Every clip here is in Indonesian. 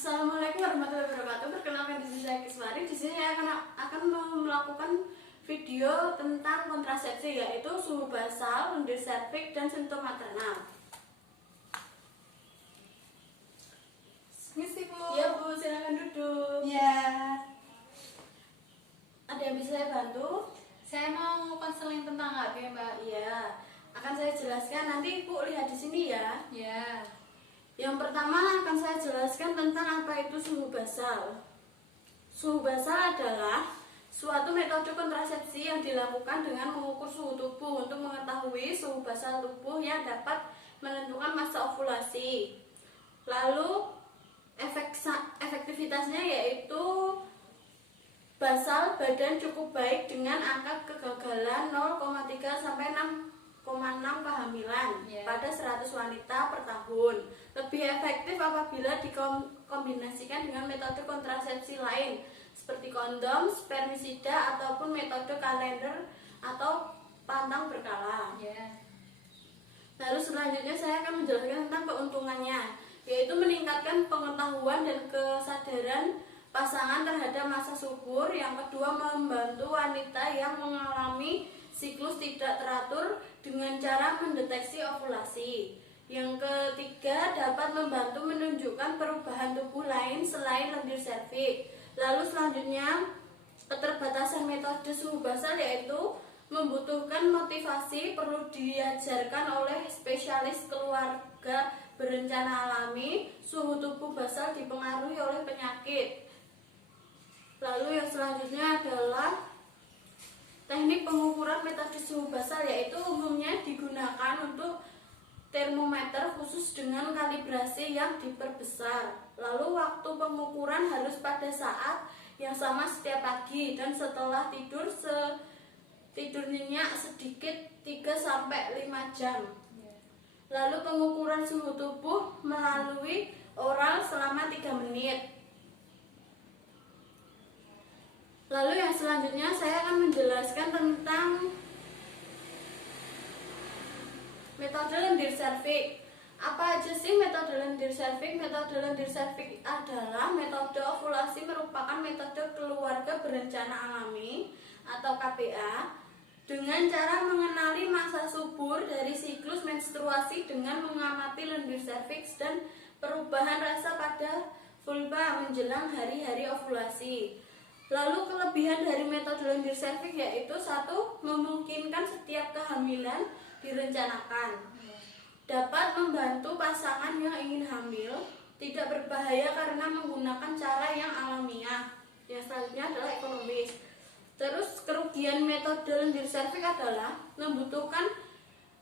Assalamualaikum warahmatullahi wabarakatuh. Perkenalkan diri saya Kiswari. Di sini saya akan melakukan video tentang kontrasepsi, yaitu suhu basal, lendir serviks, dan sentuh maternal. Misi Bu. Ya Bu, silakan duduk. Ya. Ada yang bisa saya bantu? Saya mau konseling tentang HB Mbak. Iya, akan saya jelaskan. Nanti Bu lihat di sini ya. Ya. Yang pertama akan saya jelaskan tentang apa itu suhu basal. Suhu basal adalah suatu metode kontrasepsi yang dilakukan dengan mengukur suhu tubuh untuk mengetahui suhu basal tubuh yang dapat menentukan masa ovulasi. Lalu efektivitasnya yaitu basal badan cukup baik dengan angka kegagalan 0,3 sampai 6,6 kehamilan pada 100 wanita per tahun. Lebih efektif apabila dikombinasikan dengan metode kontrasepsi lain seperti kondom, spermisida, ataupun metode kalender atau pantang berkala. Lalu selanjutnya saya akan menjelaskan tentang keuntungannya, yaitu meningkatkan pengetahuan dan kesadaran pasangan terhadap masa subur. Yang kedua, membantu wanita yang mengalami siklus tidak teratur dengan cara mendeteksi ovulasi. Yang ketiga, dapat membantu menunjukkan perubahan tubuh lain selain lendir serviks. Lalu selanjutnya, keterbatasan metode suhu basal yaitu membutuhkan motivasi, perlu diajarkan oleh spesialis keluarga berencana alami. Suhu tubuh basal dipengaruhi oleh penyakit. Lalu yang selanjutnya adalah teknik pengukuran metode suhu basal, yaitu umumnya digunakan untuk termometer khusus dengan kalibrasi yang diperbesar. Lalu waktu pengukuran harus pada saat yang sama setiap pagi dan setelah tidur tidur nyenyak sedikit 3-5 jam. Lalu pengukuran suhu tubuh melalui oral selama 3 menit. Lalu yang selanjutnya saya akan menjelaskan tentang metode lendir serviks. Apa aja sih metode lendir serviks? Metode lendir serviks adalah metode ovulasi, merupakan metode keluarga berencana alami atau KBA dengan cara mengenali masa subur dari siklus menstruasi dengan mengamati lendir serviks dan perubahan rasa pada vulva menjelang hari-hari ovulasi. Lalu kelebihan dari metode lendir serviks yaitu 1. Memungkinkan setiap kehamilan direncanakan, dapat membantu pasangan yang ingin hamil, tidak berbahaya karena menggunakan cara yang alamiah. Yang selanjutnya adalah ekonomis. Terus kerugian metode lendir serviks adalah membutuhkan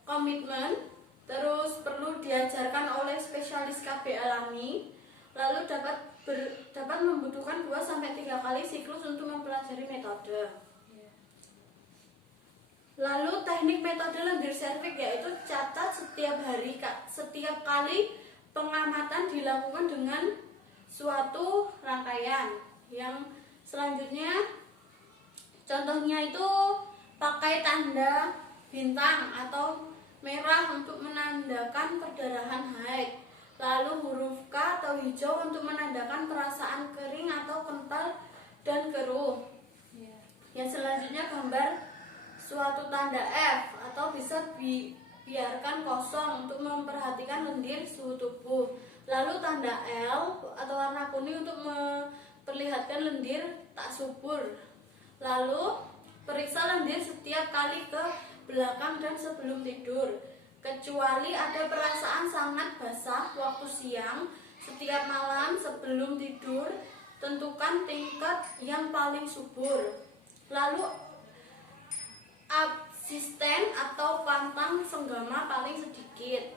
komitmen, terus perlu diajarkan oleh spesialis KB alami, lalu dapat membutuhkan 2-3 kali siklus untuk mempelajari metode. Lalu teknik metode lendir serviks yaitu catat setiap kali pengamatan dilakukan dengan suatu rangkaian. Yang selanjutnya contohnya itu pakai tanda bintang atau merah untuk menandakan perdarahan haid. Lalu huruf K atau hijau untuk menandakan perasaan kering atau kental dan keruh. Yang selanjutnya gambar suatu tanda F atau bisa biarkan kosong untuk memperhatikan lendir suhu tubuh. Lalu tanda L atau warna kuning untuk memperlihatkan lendir tak subur. Lalu periksa lendir setiap kali ke belakang dan sebelum tidur. Kecuali ada perasaan sangat basah waktu siang, setiap malam sebelum tidur, tentukan tingkat yang paling subur. Lalu asisten atau pantang senggama paling sedikit.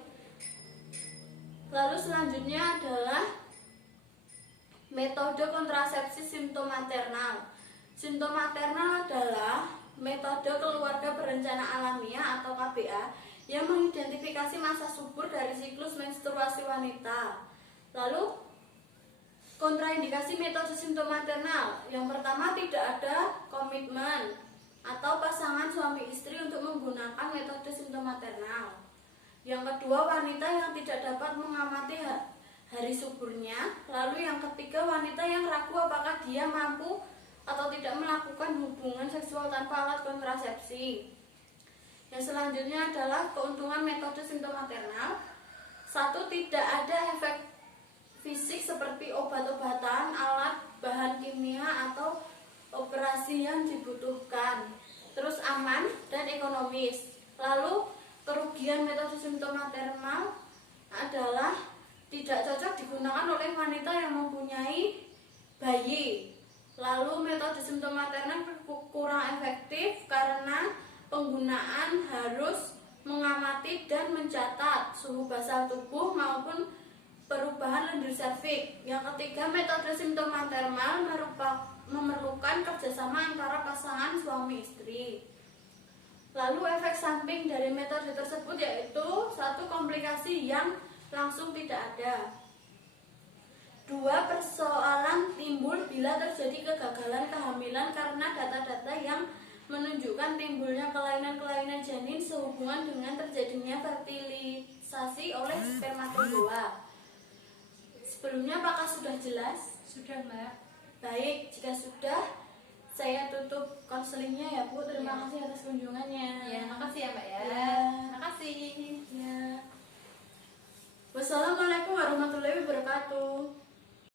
Lalu selanjutnya adalah metode kontrasepsi simptomaternal. Simptomaternal adalah metode keluarga berencana alamiah atau KBA yang mengidentifikasi masa subur dari siklus menstruasi wanita. Lalu kontraindikasi metode simptomaternal. Yang pertama, tidak ada komitmen atau pasangan suami istri untuk menggunakan metode simptomaternal. Yang kedua, wanita yang tidak dapat mengamati hari suburnya. Lalu yang ketiga, wanita yang ragu apakah dia mampu atau tidak melakukan hubungan seksual tanpa alat kontrasepsi. Yang selanjutnya adalah keuntungan metode simptom maternal. 1. Tidak ada efek fisik seperti obat-obatan, alat, bahan kimia, atau operasi yang dibutuhkan. Terus aman dan ekonomis. Lalu kerugian metode simptom maternal adalah tidak cocok digunakan oleh wanita yang mempunyai bayi. Lalu metode simptom maternal kurang efektif karena penggunaan harus mengamati dan mencatat suhu basal tubuh maupun perubahan lendir serviks. Yang ketiga, metode simptom maternal memerlukan kerjasama antara pasangan suami istri. Lalu efek samping dari metode tersebut yaitu 1. Komplikasi yang langsung tidak ada. 2. Persoalan timbul bila terjadi kegagalan kehamilan karena data-data yang menunjukkan timbulnya kelainan-kelainan janin sehubungan dengan terjadinya fertilisasi oleh spermatozoa. Sebelumnya apakah sudah jelas? Sudah, Mbak. Baik, jika sudah, saya tutup konselingnya ya Bu. Terima kasih atas kunjungannya.